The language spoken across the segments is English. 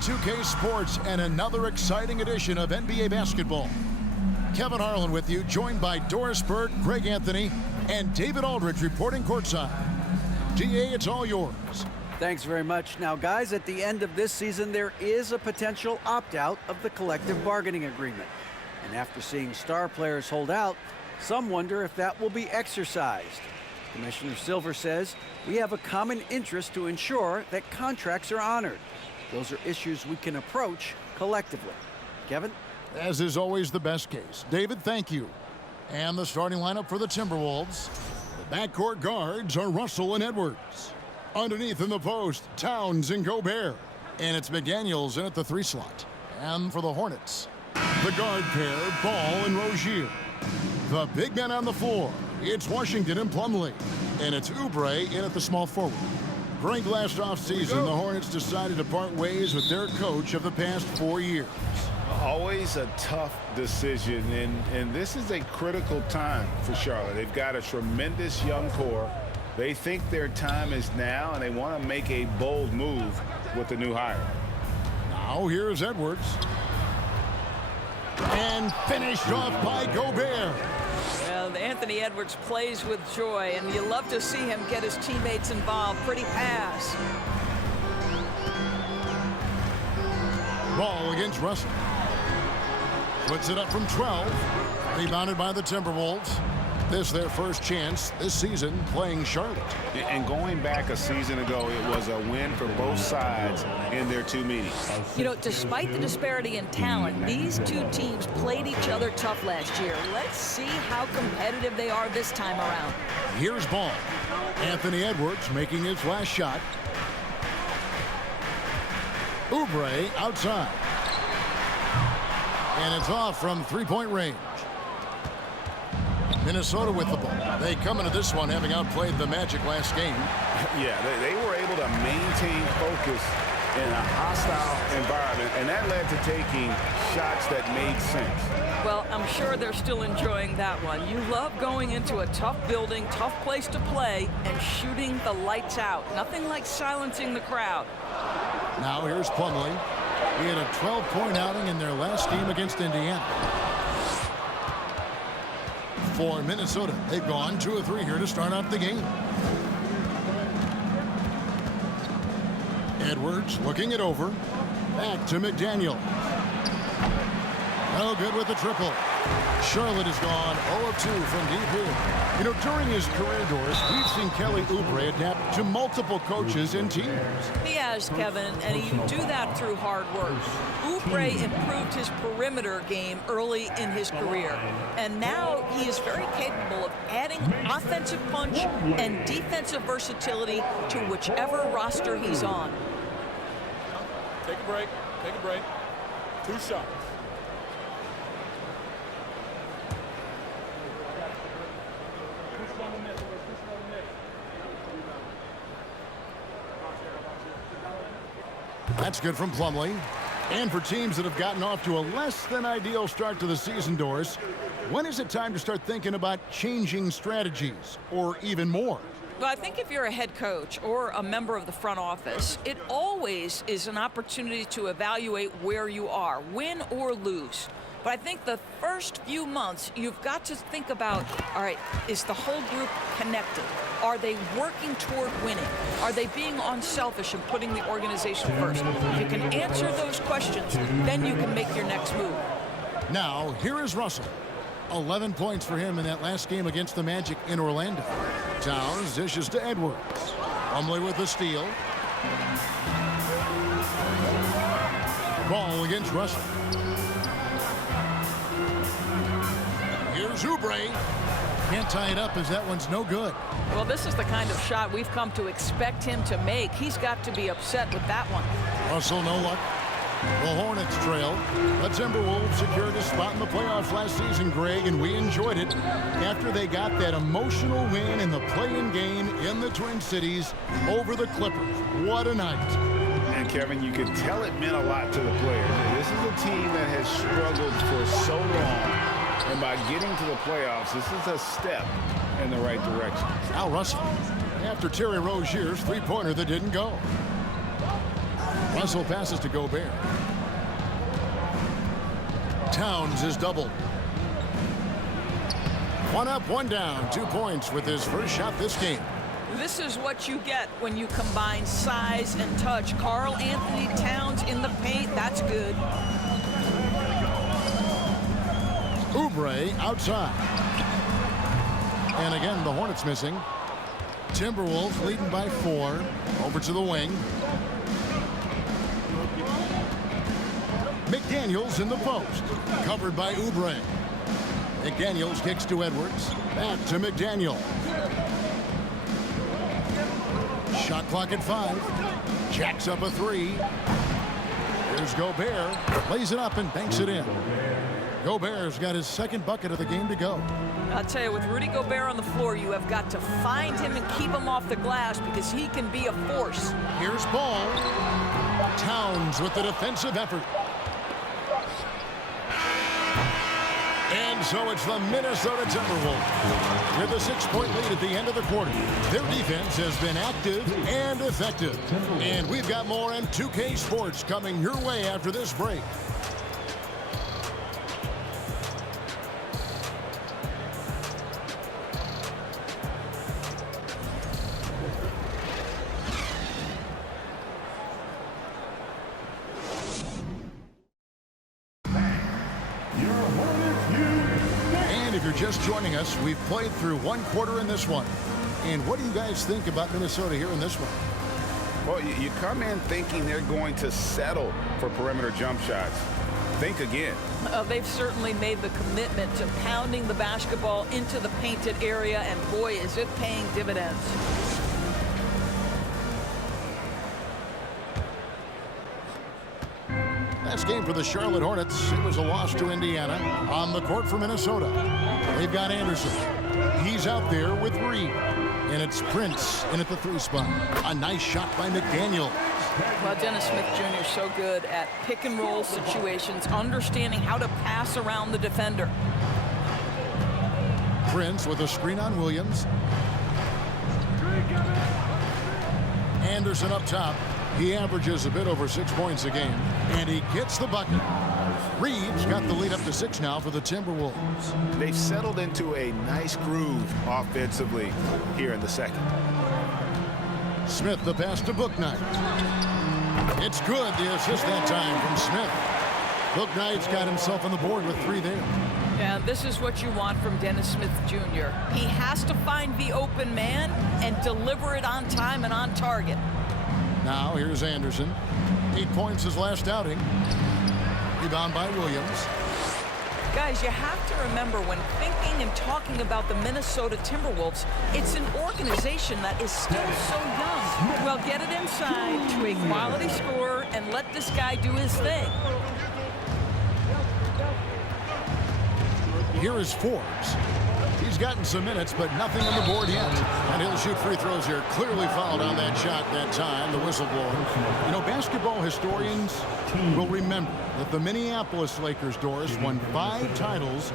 2K Sports and another exciting edition of NBA basketball. Kevin Harlan with you, joined by Doris Bird, Greg Anthony, and David Aldridge reporting courtside. DA, it's all yours. Thanks very much. Now, guys, at the end of this season, there is a potential opt-out of the collective bargaining agreement. And after seeing star players hold out, some wonder if that will be exercised. Commissioner Silver says we have a common interest to ensure that contracts are honored. Those are issues we can approach collectively. Kevin? As is always the best case. David, thank you. And the starting lineup for the Timberwolves. The backcourt guards are Russell and Edwards. Underneath in the post, Towns and Gobert. And it's McDaniels in at the 3 slot. And for the Hornets, the guard pair, Ball and Rozier. The big men on the floor, it's Washington and Plumlee. And it's Oubre in at the small forward. During last offseason, the Hornets decided to part ways with their coach of the past 4 years. Always a tough decision, and this is a critical time for Charlotte. They've got a tremendous young core. They think their time is now, and they want to make a bold move with the new hire. Now here's Edwards. And finished off by Gobert. Well, Anthony Edwards plays with joy, and you love to see him get his teammates involved. Pretty pass. Ball against Russell. Puts it up from 12. Rebounded by the Timberwolves. This their first chance this season playing Charlotte. And going back a season ago, it was a win for both sides in their 2 meetings. You know, despite the disparity in talent, these two teams played each other tough last year. Let's see how competitive they are this time around. Here's Ball. Anthony Edwards making his last shot. Oubre outside. And it's off from 3-point range. Minnesota with the ball. They come into this one having outplayed the Magic last game. Yeah, they were able to maintain focus in a hostile environment, and that led to taking shots that made sense. Well, I'm sure they're still enjoying that one. You love going into a tough building, tough place to play, and shooting the lights out. Nothing like silencing the crowd. Now here's Plumlee. He had a 12-point outing in their last game against Indiana. For Minnesota, they've gone 2 of 3 here to start out the game. Edwards looking it over. Back to McDaniel. No good with the triple. Charlotte has gone 0 of 2 from deep here. You know, during his career, Doris, we've seen Kelly Oubre adapt to multiple coaches and teams. He has, Kevin, and he do that through hard work. Oubre improved his perimeter game early in his career, and now he is very capable of adding offensive punch and defensive versatility to whichever roster he's on. Take a break. Take a break. 2 shots. That's good from Plumlee. And for teams that have gotten off to a less than ideal start to the season, Doris, when is it time to start thinking about changing strategies or even more? Well, I think if you're a head coach or a member of the front office, it always is an opportunity to evaluate where you are, win or lose. But I think the first few months, you've got to think about, all right, is the whole group connected? Are they working toward winning? Are they being unselfish and putting the organization first? If you can answer those questions, then you can make your next move. Now, here is Russell. 11 points for him in that last game against the Magic in Orlando. Towns dishes to Edwards. Plumlee with the steal. Ball against Russell. Here's Oubre. Can't tie it up as that one's no good. Well, this is the kind of shot we've come to expect him to make. He's got to be upset with that one. Russell, no luck. The Hornets trail. The Timberwolves secured a spot in the playoffs last season, Greg, and we enjoyed it after they got that emotional win in the play-in game in the Twin Cities over the Clippers. What a night. And, Kevin, you could tell it meant a lot to the players. This is a team that has struggled for so long. And by getting to the playoffs, this is a step in the right direction. Now Russell, after Terry Rozier's three-pointer that didn't go. Russell passes to Gobert. Towns is doubled. One up, one down. 2 points with his first shot this game. This is what you get when you combine size and touch. Karl Anthony Towns in the paint. That's good. Oubre outside. And again, the Hornets missing. Timberwolves leading by 4. Over to the wing. McDaniels in the post. Covered by Oubre. McDaniels kicks to Edwards. Back to McDaniel. Shot clock at 5. Jacks up a 3. Here's Gobert. Lays it up and banks it in. Gobert's got his second bucket of the game to go. I'll tell you, with Rudy Gobert on the floor, you have got to find him and keep him off the glass because he can be a force. Here's Ball. Towns with the defensive effort. And so it's the Minnesota Timberwolves with a 6-point lead at the end of the quarter. Their defense has been active and effective. And we've got more on 2K Sports coming your way after this break. If you're just joining us, we've played through 1 quarter in this one. And what do you guys think about Minnesota here in this one? Well, you come in thinking they're going to settle for perimeter jump shots. Think again. They've certainly made the commitment to pounding the basketball into the painted area, and boy, is it paying dividends. Last game for the Charlotte Hornets, it was a loss to Indiana. On the court for Minnesota, they've got Anderson. He's out there with Reed. And it's Prince in at the 3 spot. A nice shot by McDaniel. Well, Dennis Smith Jr. is so good at pick and roll situations, understanding how to pass around the defender. Prince with a screen on Williams. Anderson up top. He averages a bit over 6 points a game, and he gets the bucket. Reed's got the lead up to 6 now for the Timberwolves. They've settled into a nice groove offensively here in the second. Smith the pass to Bouknight. It's good. The assist that time from Smith. Bouknight's got himself on the board with 3 there. And this is what you want from Dennis Smith Jr. He has to find the open man and deliver it on time and on target. Now here's Anderson. 8 points his last outing. Rebound by Williams. Guys, you have to remember when thinking and talking about the Minnesota Timberwolves, it's an organization that is still so young. Well, get it inside to a quality scorer and let this guy do his thing. Here is Forbes. He's gotten some minutes, but nothing on the board yet. And he'll shoot free throws here. Clearly fouled on that shot that time, the whistleblower. You know, basketball historians will remember that the Minneapolis Lakers, Doris, won 5 titles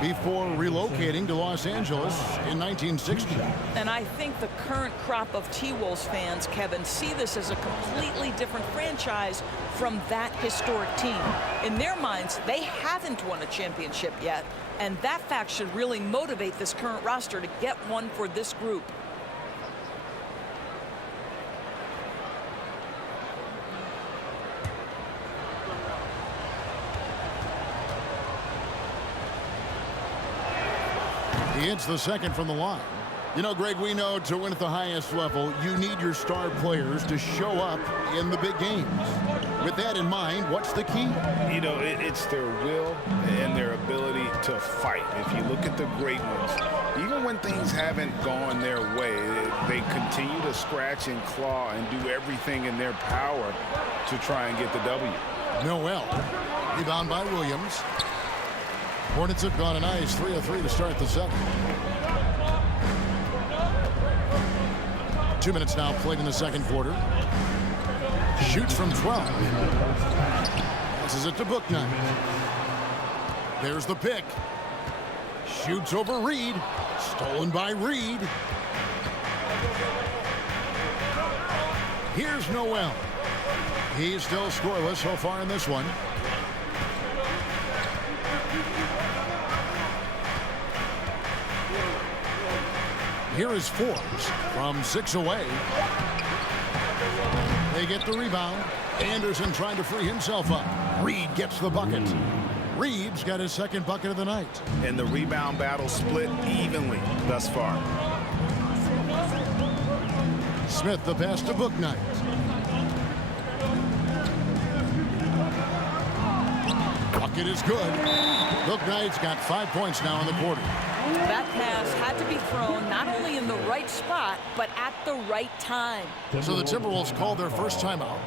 before relocating to Los Angeles in 1960. And I think the current crop of T-Wolves fans, Kevin, see this as a completely different franchise from that historic team. In their minds, they haven't won a championship yet. And that fact should really motivate this current roster to get one for this group. He hits the second from the line. You know, Greg, we know to win at the highest level, you need your star players to show up in the big games. With that in mind, what's the key? You know, it's their will and their ability to fight. If you look at the great ones, even when things haven't gone their way, they continue to scratch and claw and do everything in their power to try and get the W. Noel. Rebound by Williams. Hornets have gone a nice 3 of 3 to start the second. 2 minutes now played in the second quarter. Shoots from 12. Passes it to Bouknight. There's the pick. Shoots over Reed. Stolen by Reed. Here's Noel. He's still scoreless so far in this one. Here is Forbes from 6 away. They get the rebound. Anderson trying to free himself up. Reed gets the bucket. Reed's got his second bucket of the night. And the rebound battle split evenly thus far. Smith the pass to Bouknight. Bucket is good. Bouknight's got 5 points now in the quarter. That pass had to be thrown not only in the right spot, but at the right time. So the Timberwolves call their first timeout.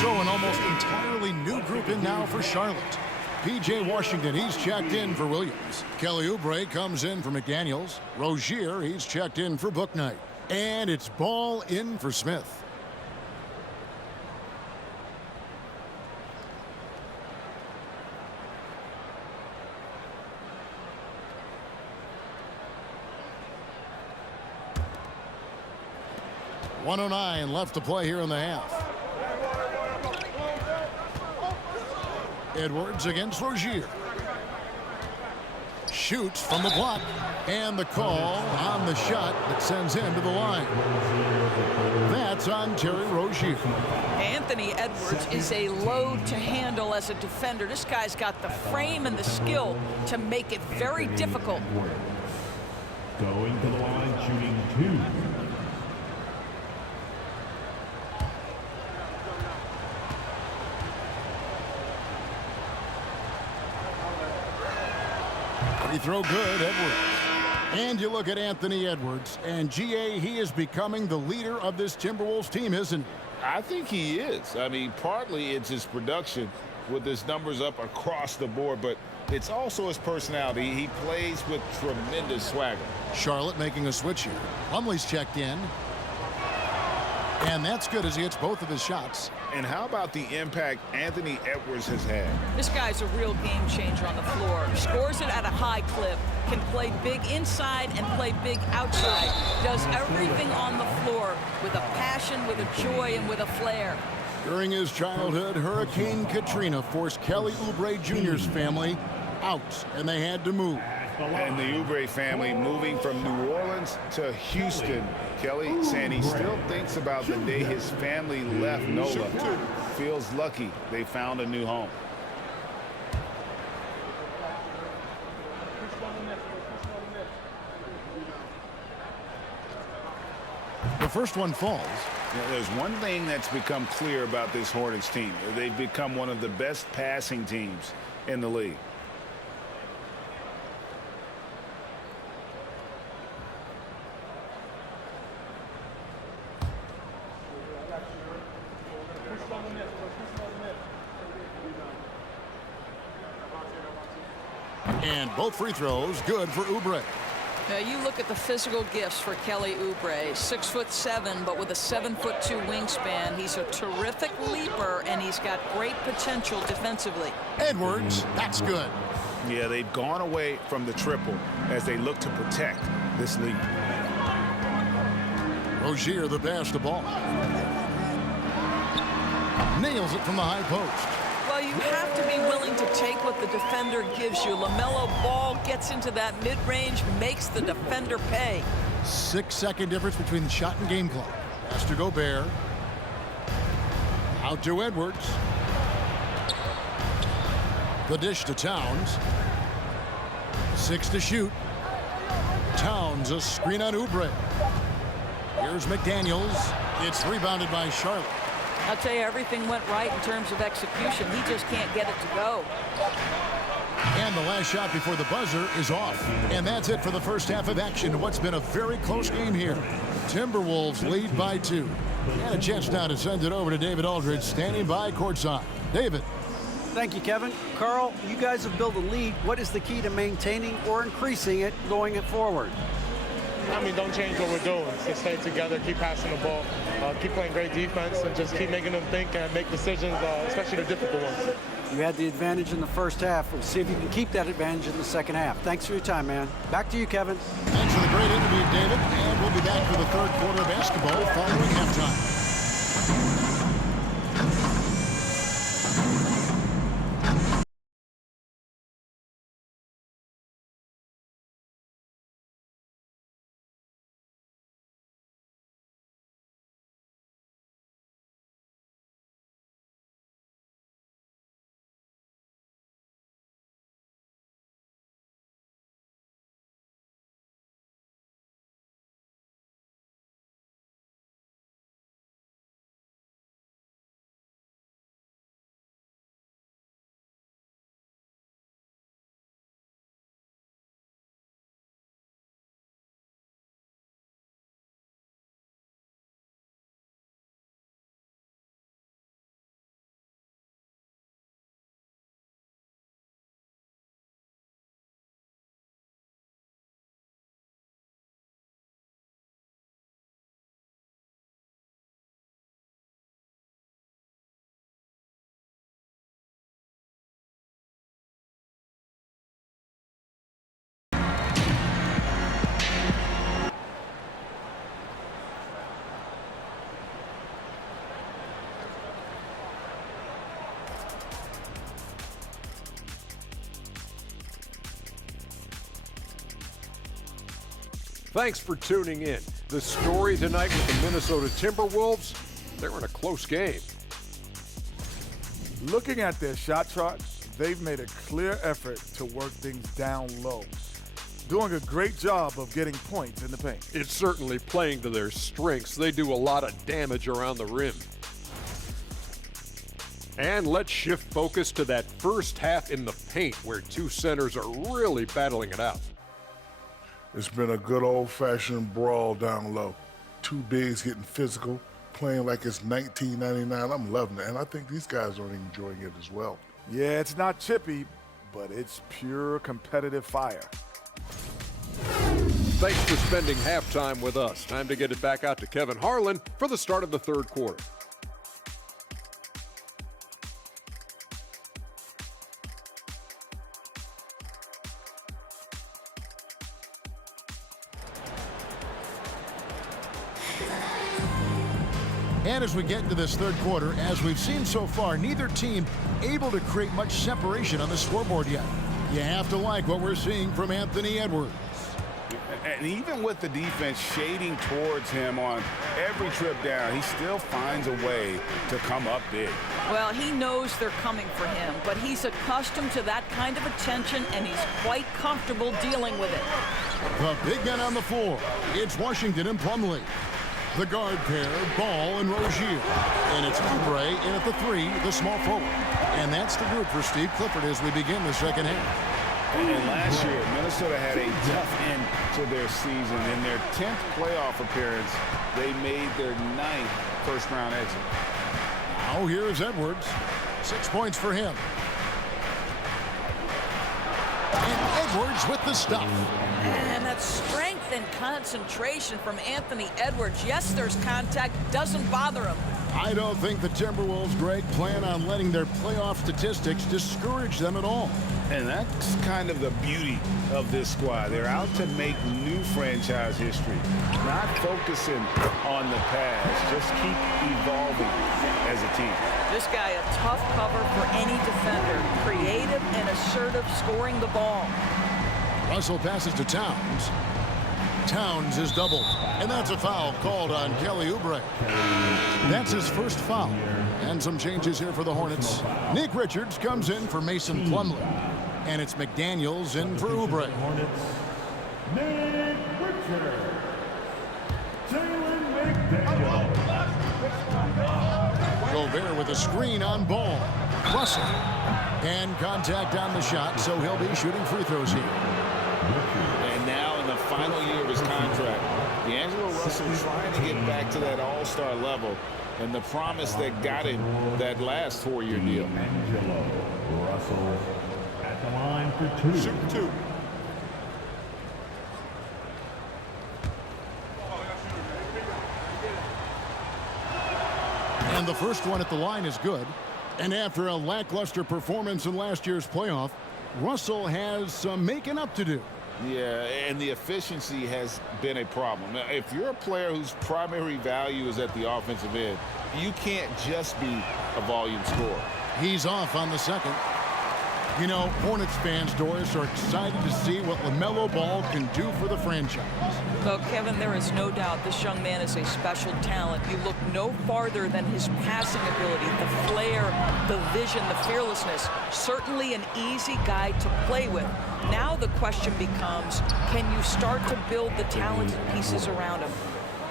So an almost entirely new group in now for Charlotte. P.J. Washington, he's checked in for Williams. Kelly Oubre comes in for McDaniels. Rozier, he's checked in for Bouknight. And it's ball in for Smith. .109 left to play here in the half. Edwards against Rozier. Shoots from the block. And the call on the shot that sends him to the line. That's on Terry Rozier. Anthony Edwards is a load to handle as a defender. This guy's got the frame and the skill to make it very difficult. Going to the line, shooting 2. Free throw good, Edwards. And you look at Anthony Edwards, and GA, he is becoming the leader of this Timberwolves team, isn't he? I think he is. I mean, partly it's his production with his numbers up across the board, but it's also his personality. He plays with tremendous swagger. Charlotte making a switch here. Plumlee's checked in. And that's good as he hits both of his shots. And how about the impact Anthony Edwards has had? This guy's a real game changer on the floor. Scores it at a high clip. Can play big inside and play big outside. Does everything on the floor with a passion, with a joy, and with a flair. During his childhood, Hurricane Katrina forced Kelly Oubre Jr.'s family out, and they had to move. And the Oubre family moving from New Orleans to Houston. Kelly saying he still thinks about the day his family left NOLA. Feels lucky they found a new home. The first one falls. Now, there's one thing that's become clear about this Hornets team. They've become one of the best passing teams in the league. And both free throws good for Oubre. You look at the physical gifts for Kelly Oubre. 6'7", but with a 7'2" wingspan. He's a terrific leaper, and he's got great potential defensively. Edwards, that's good. Yeah, they've gone away from the triple as they look to protect this lead. Rozier, the pass to Ball. Nails it from the high post. Well, you have to be willing to take what the defender gives you. LaMelo Ball gets into that mid-range, makes the defender pay. 6-second difference between the shot and game clock. Pass to Gobert. Out to Edwards. The dish to Towns. 6 to shoot. Towns, a screen on Oubre. Here's McDaniels. It's rebounded by Charlotte. I'll tell you, everything went right in terms of execution. He just can't get it to go. And the last shot before the buzzer is off. And that's it for the first half of action. What's been a very close game here. Timberwolves lead by 2. And a chance now to send it over to David Aldridge, standing by courtside. David. Thank you, Kevin. Carl, you guys have built a lead. What is the key to maintaining or increasing it going forward? I mean, don't change what we're doing. Just stay together, keep passing the ball, keep playing great defense, and just keep making them think and make decisions, especially the difficult ones. You had the advantage in the first half. We'll see if you can keep that advantage in the second half. Thanks for your time, man. Back to you, Kevin. Thanks for the great interview, David. And we'll be back for the third quarter of basketball following halftime. Thanks for tuning in. The story tonight with the Minnesota Timberwolves, they're in a close game. Looking at their shot charts, they've made a clear effort to work things down low, doing a great job of getting points in the paint. It's certainly playing to their strengths. They do a lot of damage around the rim. And let's shift focus to that first half in the paint where two centers are really battling it out. It's been a good old-fashioned brawl down low. Two bigs getting physical, playing like it's 1999. I'm loving it, and I think these guys are enjoying it as well. Yeah, it's not chippy, but it's pure competitive fire. Thanks for spending halftime with us. Time to get it back out to Kevin Harlan for the start of the third quarter. And as we get into this third quarter, as we've seen so far, neither team able to create much separation on the scoreboard yet. You have to like what we're seeing from Anthony Edwards. And even with the defense shading towards him on every trip down, he still finds a way to come up big. Well, he knows they're coming for him, but he's accustomed to that kind of attention, and he's quite comfortable dealing with it. The big men on the floor. It's Washington and Plumlee. The guard pair, Ball and Rozier. And it's Oubre in at the 3, the small forward. And that's the group for Steve Clifford as we begin the second half. And last year, Minnesota had a tough end to their season. In their 10th playoff appearance, they made their 9th first-round exit. Now here's Edwards. 6 points for him. And Edwards with the stuff. And that strength and concentration from Anthony Edwards. Yes, there's contact. Doesn't bother him. I don't think the Timberwolves, Greg, plan on letting their playoff statistics discourage them at all. And that's kind of the beauty of this squad. They're out to make new franchise history, not focusing on the past. Just keep evolving as a team. This guy, a tough cover for any defender. Creative and assertive scoring the ball. Russell passes to Towns. Towns is doubled, and that's a foul called on Kelly Oubre. That's his first foul. And some changes here for the Hornets. Nick Richards comes in for Mason Plumlee. And it's McDaniels in for Oubre. Hornets, Nick Richards. Jalen McDaniels. Gobert with a screen on Ball. Russell. And contact on the shot, so he'll be shooting free throws here. And now in the final year of his contract, D'Angelo Russell trying to get back to that all-star level and the promise that got him that last 4-year deal. D'Angelo Russell at the line for two. Shoot 2. And the first one at the line is good. And after a lackluster performance in last year's playoff, Russell has some making up to do. Yeah, and the efficiency has been a problem. Now, if you're a player whose primary value is at the offensive end, you can't just be a volume scorer. He's off on the second. You know, Hornets fans, Doris, are excited to see what LaMelo Ball can do for the franchise. Well, Kevin, there is no doubt this young man is a special talent. You look no farther than his passing ability, the flair, the vision, the fearlessness. Certainly an easy guy to play with. Now the question becomes, can you start to build the talented pieces around him?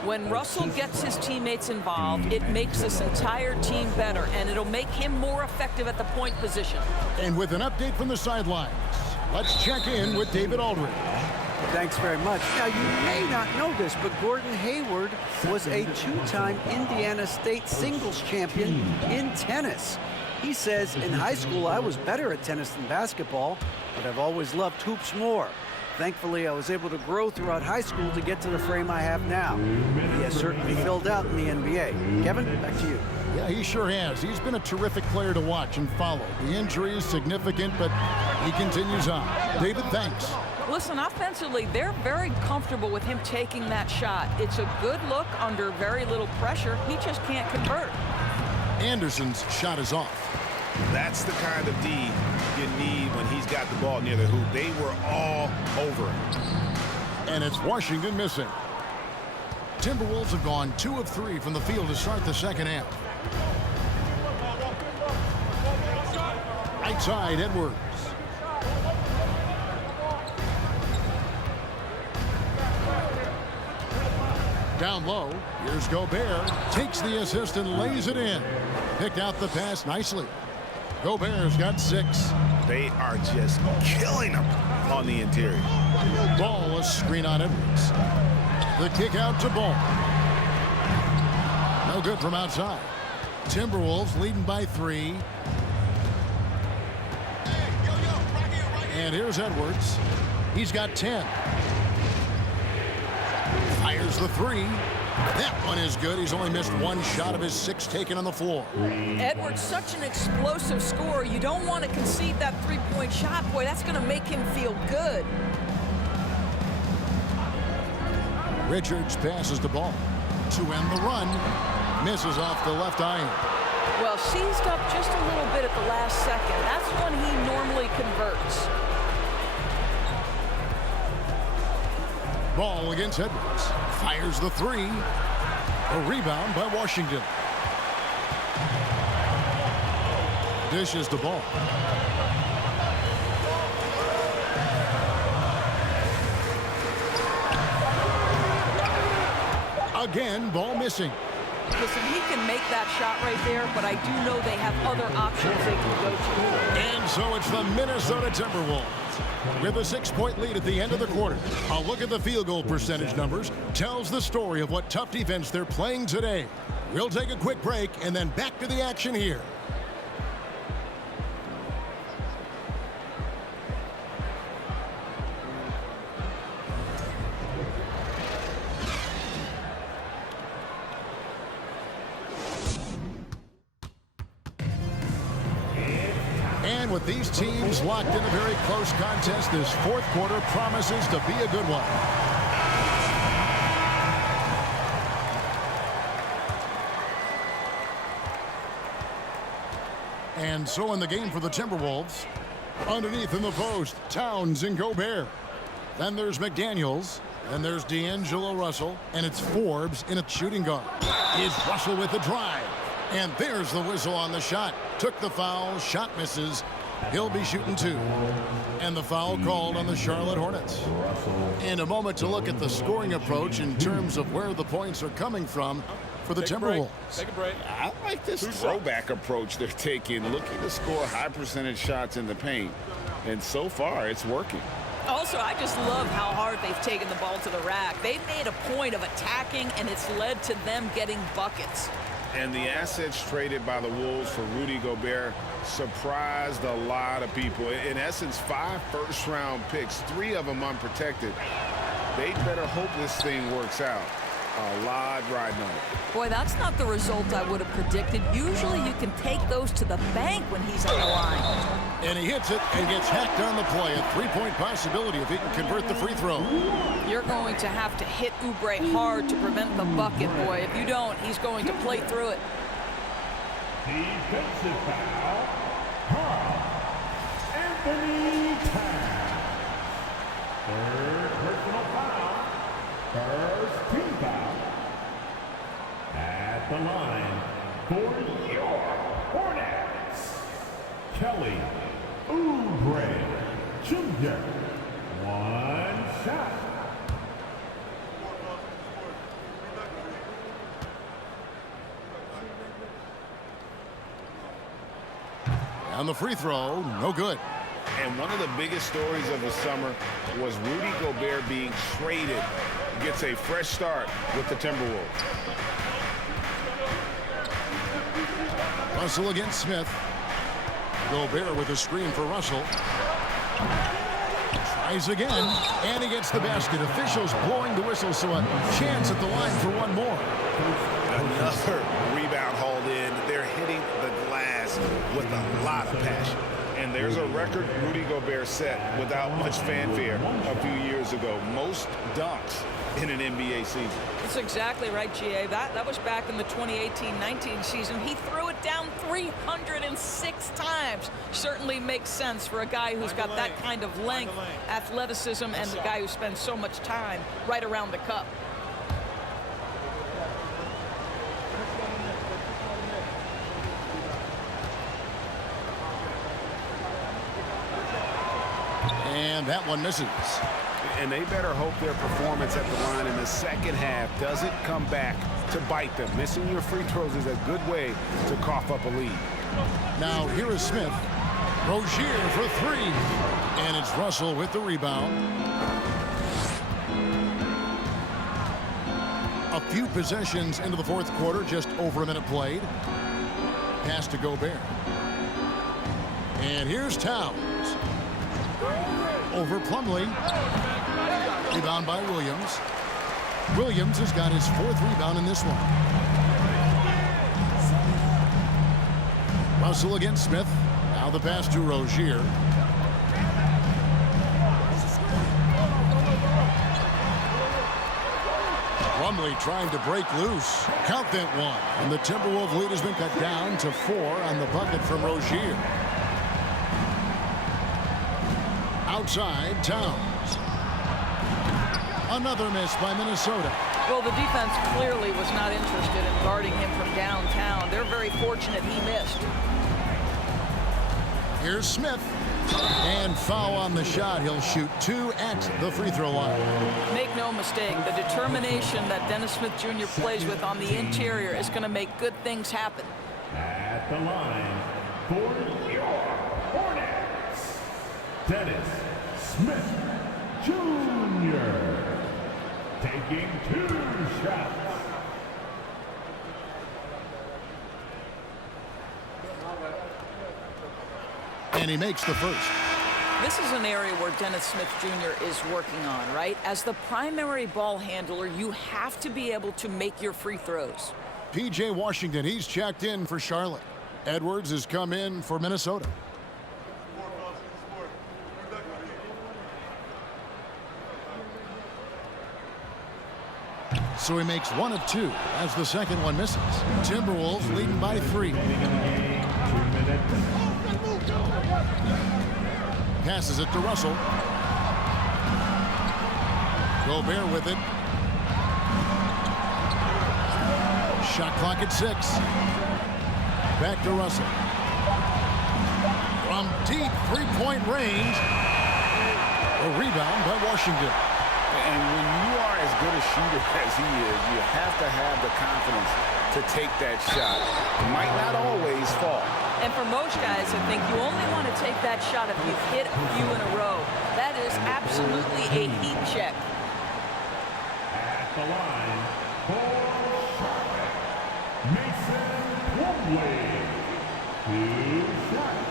When Russell gets his teammates involved, it makes this entire team better, and it'll make him more effective at the point position. And with an update from the sidelines, let's check in with David Aldridge. Thanks very much. Now, you may not know this, but Gordon Hayward was a 2-time Indiana State singles champion in tennis. He says, in high school, I was better at tennis than basketball, but I've always loved hoops more. Thankfully, I was able to grow throughout high school to get to the frame I have now. He has certainly filled out in the NBA. Kevin, back to you. Yeah, he sure has. He's been a terrific player to watch and follow. The injury is significant, but he continues on. David, thanks. Listen, offensively, they're very comfortable with him taking that shot. It's a good look under very little pressure. He just can't convert. Anderson's shot is off. That's the kind of D you need when he's got the ball near the hoop. They were all over it. And it's Washington missing. Timberwolves have gone 2 of 3 from the field to start the second half. Right side, Edwards. Down low, here's Gobert. Takes the assist and lays it in. Picked out the pass nicely. Gobert's got 6. They are just killing them on the interior. Ball, a screen on Edwards. The kick out to Ball. No good from outside. Timberwolves leading by 3. And here's Edwards. He's got 10. Fires the 3. That one is good. He's only missed 1 shot of his 6 taken on the floor. Edwards, such an explosive scorer. You don't want to concede that 3-point shot. Boy, that's going to make him feel good. Richards passes the ball to end the run. Misses off the left iron. Well, seized up just a little bit at the last second. That's when he normally converts. Ball against Edwards. Fires the 3. A rebound by Washington. Dishes the ball. Again, ball missing. Listen, he can make that shot right there, but I do know they have other options they can go to. And so it's the Minnesota Timberwolves with a 6-point lead at the end of the quarter. A look at the field goal percentage numbers tells the story of what tough defense they're playing today. We'll take a quick break and then back to the action here. with these teams locked in a very close contest, this fourth quarter promises to be a good one. And so in the game for the Timberwolves, underneath in the post, Towns and Gobert. Then there's McDaniels. Then there's D'Angelo Russell. And it's Forbes in a shooting guard. Is Russell with the drive. And there's the whistle on the shot. Took the foul. Shot misses. He'll be shooting 2. And the foul called on the Charlotte Hornets. In a moment to look at the scoring approach in terms of where the points are coming from for the Timberwolves. Take a break. I like this throwback approach they're taking, looking to score high percentage shots in the paint. And so far, it's working. Also, I just love how hard they've taken the ball to the rack. They've made a point of attacking, and it's led to them getting buckets. And the assets traded by the Wolves for Rudy Gobert surprised a lot of people. In essence, 5 first-round picks, 3 of them unprotected. They'd better hope this thing works out. A lot riding on it. Boy, that's not the result I would have predicted. Usually you can take those to the bank when he's on the line. And he hits it and gets hacked on the play. A 3-point possibility if he can convert the free throw. You're going to have to hit Oubre hard to prevent the bucket, boy. If you don't, he's going to play through it. Defensive foul. Anthony Towns. Third personal foul. First team foul. At the line for your Hornets, Kelly Oubre Jr. 1 shot. On the free throw, no good. And one of the biggest stories of the summer was Rudy Gobert being traded. Gets a fresh start with the Timberwolves. Russell against Smith. Gobert with a screen for Russell. Tries again, and he gets the basket. Officials blowing the whistle, so a chance at the line for one more. Another rebound hauled in. They're hitting the glass with a lot of passion. And there's a record Rudy Gobert set without much fanfare a few years ago. Most dunks in an NBA season. That's exactly right, GA. That was back in the 2018-19 season. He threw it down 306 times. Certainly makes sense for a guy who's got that kind of length, athleticism, and the guy who spends so much time right around the cup. And that one misses. And they better hope their performance at the line in the second half doesn't come back to bite them. Missing your free throws is a good way to cough up a lead. Now here is Smith. Rozier for 3. And it's Russell with the rebound. A few possessions into the fourth quarter, just over a minute played. Pass to Gobert. And here's Towns. Over Plumlee. Rebound by Williams. Williams has got his 4th rebound in this one. Russell against Smith. Now the pass to Rozier. Plumlee trying to break loose. Count that one. And the Timberwolves lead has been cut down to 4 on the bucket from Rozier. Outside, Towns. Another miss by Minnesota. Well, the defense clearly was not interested in guarding him from downtown. They're very fortunate he missed. Here's Smith. And foul on the shot. He'll shoot 2 at the free throw line. Make no mistake, the determination that Dennis Smith Jr. plays with on the interior is going to make good things happen. At the line for your Hornets, Dennis Smith Jr. taking 2 shots. And he makes the first. This is an area where Dennis Smith Jr. is working on, right? As the primary ball handler, you have to be able to make your free throws. P.J. Washington, he's checked in for Charlotte. Edwards has come in for Minnesota. So he makes 1 of 2 as the second one misses. Timberwolves leading by 3. Passes it to Russell. Gobert with it. Shot clock at 6. Back to Russell. From deep three-point range. A rebound by Washington. And when you are as good a shooter as he is, you have to have the confidence to take that shot. It might not always fall. And for most guys, I think you only want to take that shot if you've hit a few in a row. That is absolutely a heat check. At the line, for Charlotte, Mason Plumlee. 2 shots.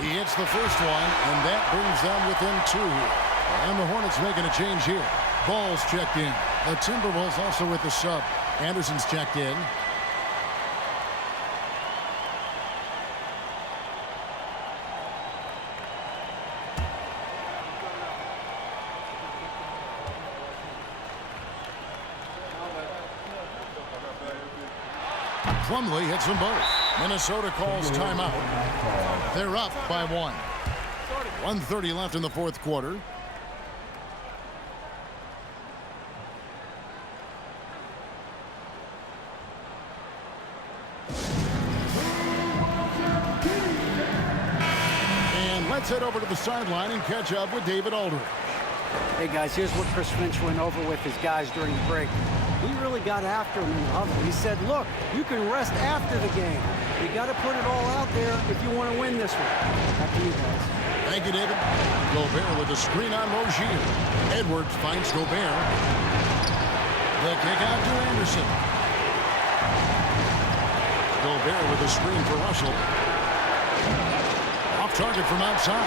He hits the first one, and that brings them within 2 here. And the Hornets making a change here. Ball's checked in. The Timberwolves also with the sub. Anderson's checked in. Plumlee hits them both. Minnesota calls timeout. They're up by 1. 1:30 left in the fourth quarter. And let's head over to the sideline and catch up with David Aldridge. Hey, guys, here's what Chris Finch went over with his guys during the break. He really got after him in the huddle. He said, look, you can rest after the game. You got to put it all out there if you want to win this one. Back to you guys. Thank you, David. Gobert with a screen on Rozier. Edwards finds Gobert. The kick out to Anderson. Gobert with a screen for Russell. Off target from outside.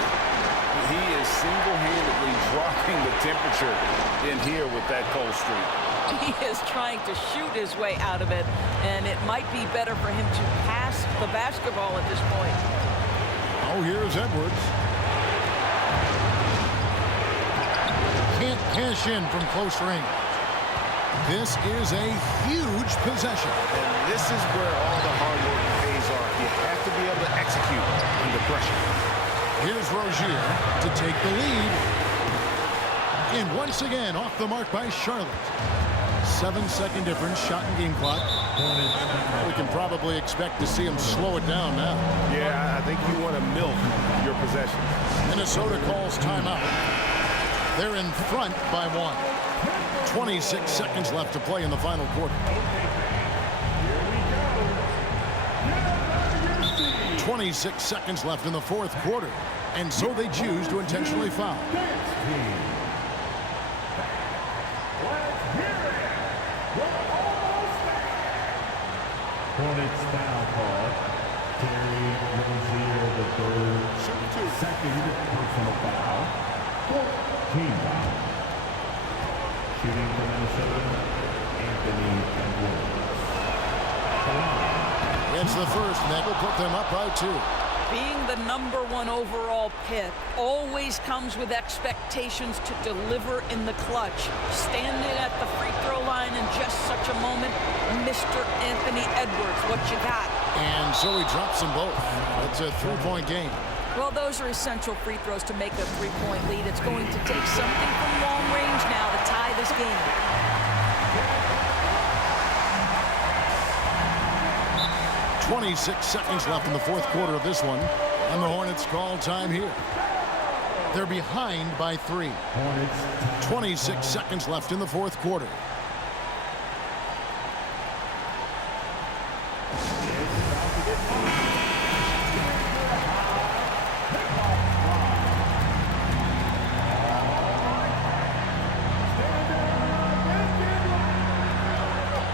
He is single-handedly dropping the temperature in here with that cold streak. He is trying to shoot his way out of it, and it might be better for him to pass the basketball at this point. Oh, here's Edwards. Can't cash in from close range. This is a huge possession. And this is where all the hard work pays off. You have to be able to execute under pressure. Here's Rozier to take the lead. And once again, off the mark by Charlotte. 7-second difference, shot and game clock. We can probably expect to see him slow it down now. Yeah, I think you want to milk your possession. Minnesota calls timeout. They're in front by 1. 26 seconds left to play in the final quarter. 26 seconds left in the fourth quarter. And so they choose to intentionally foul. Hornets foul call. Terry Rozier the third. Second personal foul. Team foul. Shooting for Minnesota, Anthony Edwards. It's the first, and that will put them up by 2. Being the #1 overall pick always comes with expectations to deliver in the clutch. Standing at the free throw line in just such a moment, Mr. Anthony Edwards, what you got? And so he drops them both. It's a 3-point game. Well, those are essential free throws to make a 3-point lead. It's going to take something from long range now to tie this game. .26 seconds left in the fourth quarter of this one, and the Hornets call time here. They're behind by 3. 26 seconds left in the fourth quarter.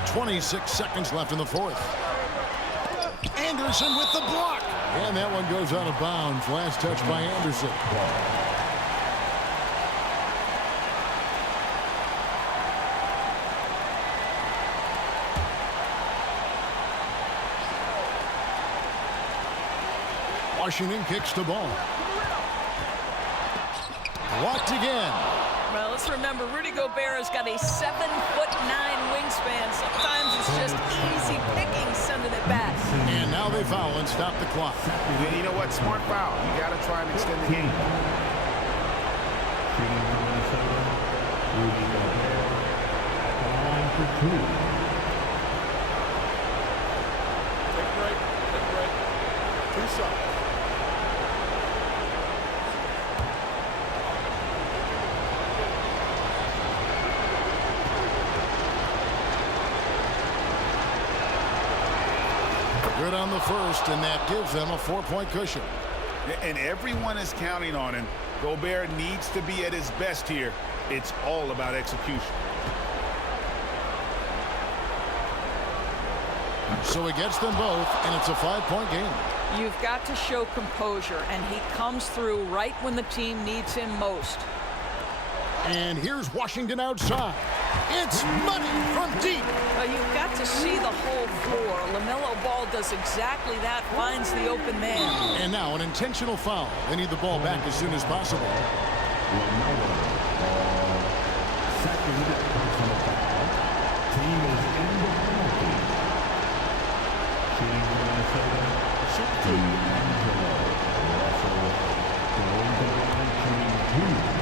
.26 seconds left in the fourth. Anderson with the block. And that one goes out of bounds. Last touch by Anderson. Washington kicks the ball. Blocked again. Well, let's remember, Rudy Gobert has got a 7'9" wingspan. Sometimes it's just easy picking sending it back. And now they foul and stop the clock. You know what? Smart foul. You got to try and extend the game. Shooting for Minnesota, Rudy Gobert. Line for 2. Take a break. Take a break. 2 shots. Good on the first, and that gives them a 4-point cushion. And everyone is counting on him. Gobert needs to be at his best here. It's all about execution. So he gets them both, and it's a 5-point game. You've got to show composure, and he comes through right when the team needs him most. And here's Washington outside. It's money from deep. Well, you've got to see the whole floor. LaMelo Ball does exactly that, finds the open man. And now an intentional foul. They need the ball back as soon as possible. LaMelo Ball. Second personal foul. Team is in the penalty. Shooting for Minnesota. D'Angelo Russell. Going to the line, shooting 2.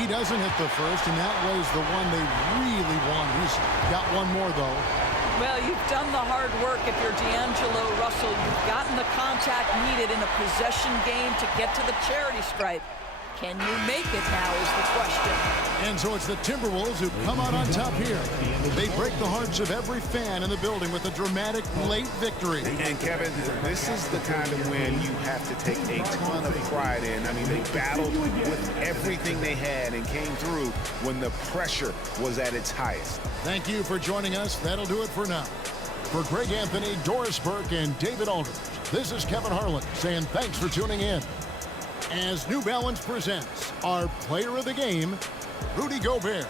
He doesn't hit the first, and that was the one they really want. He's got one more, though. Well, you've done the hard work if you're D'Angelo Russell. You've gotten the contact needed in a possession game to get to the charity stripe. Can you make it now is the question. And so it's the Timberwolves who come out on top here. They break the hearts of every fan in the building with a dramatic late victory. And Kevin, this is the kind of win you have to take a ton of pride in. I mean, they battled with everything they had and came through when the pressure was at its highest. Thank you for joining us. That'll do it for now. For Greg Anthony, Doris Burke, and David Aldridge, this is Kevin Harlan saying thanks for tuning in. As New Balance presents our player of the game, Rudy Gobert.